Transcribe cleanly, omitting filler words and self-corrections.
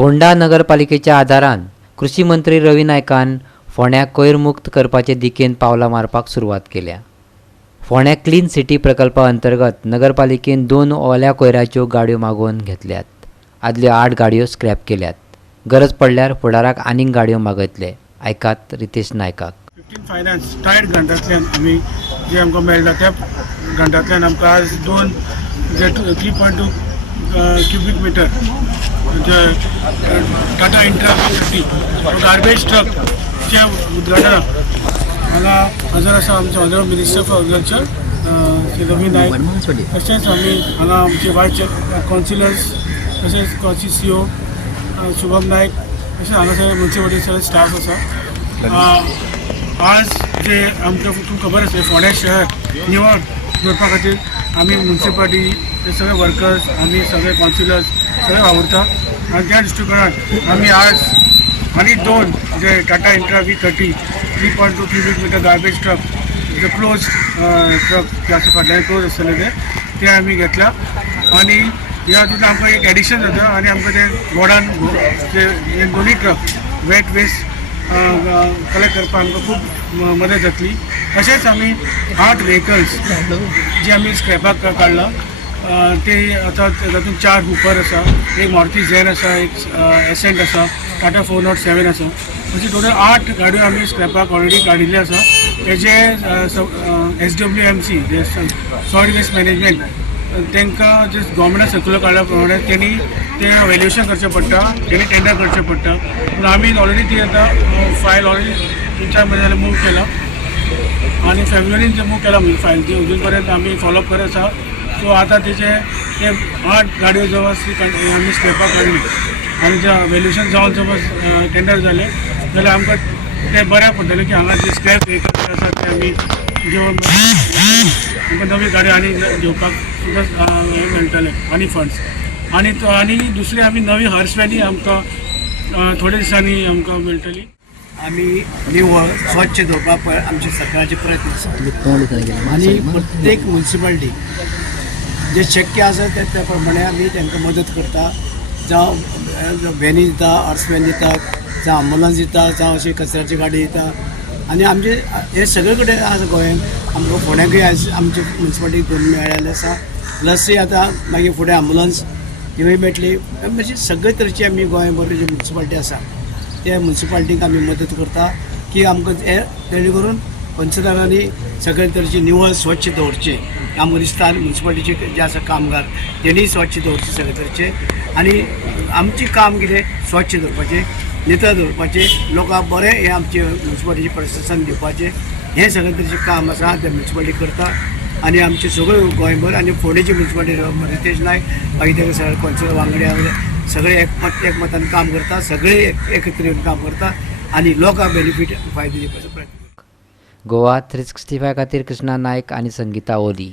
फोंडा नगरपालिकेच्या आदारान कृषी मंत्री रवी नायकान फोंड्याक कोयर मुक्त करपाचे दिकेन पावलां मारपाक सुरवात केल्या। फोंड्या क्लीन सिटी प्रकल्पा अंतर्गत नगरपालिकेन 2 ओल्या कोयराच्यो गाडयो मागोवन घेतल्यात। आदल्यो 8 गाडयो स्क्रॅप केल्यात। गरज पडल्यार फुडाराक आनीक गाडयो मागयतले। ऐकात रितेश नायकाक। 15 फायनान्स टायट गंठांतल्यान आमी जे आमकां मेळटा त्या गंठांतल्यान आमकां आज 2 जे 3.2 क्युबिक मिटर जे टाटा इंट्रा गार्बेज ट्रकचे उद्घाटन हांगा हजर आसा आमचे honourable minister for agriculture Shri Ravi Naik. तशेंच आमी हांगा आमचे वायस कावन्सिलर्स तशेंच कॉची CEO शुभम नायक तशेंच हांगासर म्युनिसिपालिटी सगळे स्टाफ आसा। आज जे आमकां तुमकां खबर आसा फोंड्या शहर निवळ दवरपा खातीर आमी म्युनिसिपालिटी सगळे वर्कर्स आमी सगळे कावन्सिलर्स सगळे वावुरता आनी त्या दृश्टिकोनात आमी आज आनी 2 जे Tata Intra V30 3.2 cubic metre garbage truck जे क्लोज ट्रक जे आसा फाटल्यान क्लोज आसतले ते आमी घेतला आनी ह्या हातूंत आमकां एक एडिशन जाता आनी आमकां ते गोडान जे दोन्ही ट्रक वेट वेस्ट कलेक्ट करपाक आमकां खूब मदत जातली। तशेंच आमी 8 व्हेकल्स जे आमी स्क्रॅपाक काडला ते आतां तातूंत 4 हुपर आसा, एक मारुती झॅन आसा, एक एसेंट आसा, टाटा 407 आसा, अशी टोटल 8 गाडयो आमी स्क्रॅपाक ऑलरेडी काडिल्ले आसा। तेजे SWMC जे सॉइल वेस्ट मॅनेजमेंट तांकां जे गव्हर्मेंटान सर्क्युलर काडल्या प्रमाणे त्यांनी ते व्हॅल्युएशन करचें पडटा, त्यांनी टेंडर करचें पडटा। पूण आमी ऑलरेडी ती आतां फायल ऑलरेडी 3-4 म्हयने जाले मूव केला आनी फेब्रुवारीन जे मूव केला म्हणजे फायल ती अजून पर्यंत आमी फॉलोअप करत आसा। सो आतां तेचे ते 8 गाडयो जवळ आमी स्क्रॅपाक काडली आनी जे व्हॅल्युएशन जावन समज टेंडर जालें जाल्यार आमकां ते बऱ्याक पडटलें की हांगा जे स्क्रॅप व्हेकल्स आसा ते आमी घेवन आमकां नवी गाडी आनी घेवपाक सुद्दां हे मेळटले आनी फंड्स आनी दुसरी आमी नवी हर्स व्हॅली आमकां थोड्या दिसांनी आमकां मेळटली। आमी निवळ स्वच्छ दवरपाक आमचे सरकाराचे प्रयत्न आसा आनी प्रत्येक म्युनिसिपालिटी जे शक्य आसा त्या प्रमाणे आमी तांकां मदत करता। जावं व्हॅनी दिता, हॉर्स व्हॅन दिता, जावं अँबुलन्स दिता, जावं अशी कचऱ्याची गाडी दिता आनी आमचे हे सगळे कडेन आसा गोंयांत। आमकां फोंड्याकूय आज आमचे म्युनिसिपालिटी 2 मेळ्ळेले आसा, प्लस आतां मागीर फुडें अँबुलन्स ह्योय मेळटली। म्हणजे सगळे तरेची आमी गोंयभर जी म्युनिसिपालिटी आसा त्या म्युनिसिपालिटीक आमी मदत करता की आमकां हे तेणे करून पंचदारांनी सगळे तरेची निवळ स्वच्छ दवरचे। आमकां दिसता म्युनिसिपालिटीचे जे आसा कामगार तेणी स्वच्छ दवरचे सगळे तरेचे आनी आमचें काम कितें स्वच्छ दवरपाचें, नितळ दवरपाचें, लोकांक बरें हे आमचे म्युनिसिपालिटीचे प्रशासन दिवपाचें, हें सगळे तरेचें काम आसा ते म्युनिसिपालिटी करता। आनी आमचे सगळे गोंयभर आनी फोंडेची म्युनिसिपालिटी रितेश नायक मागीर ते सगळे कॉन्सिलर वांगड्या सगळे एकमतान काम करता, सगळे एकत्र येवन काम करता आनी लोकांक बेनिफीट फायदो दिवपाचो प्रयत्न। गोवा 365 खातीर कृष्णा नायक आनी संगीता ओली।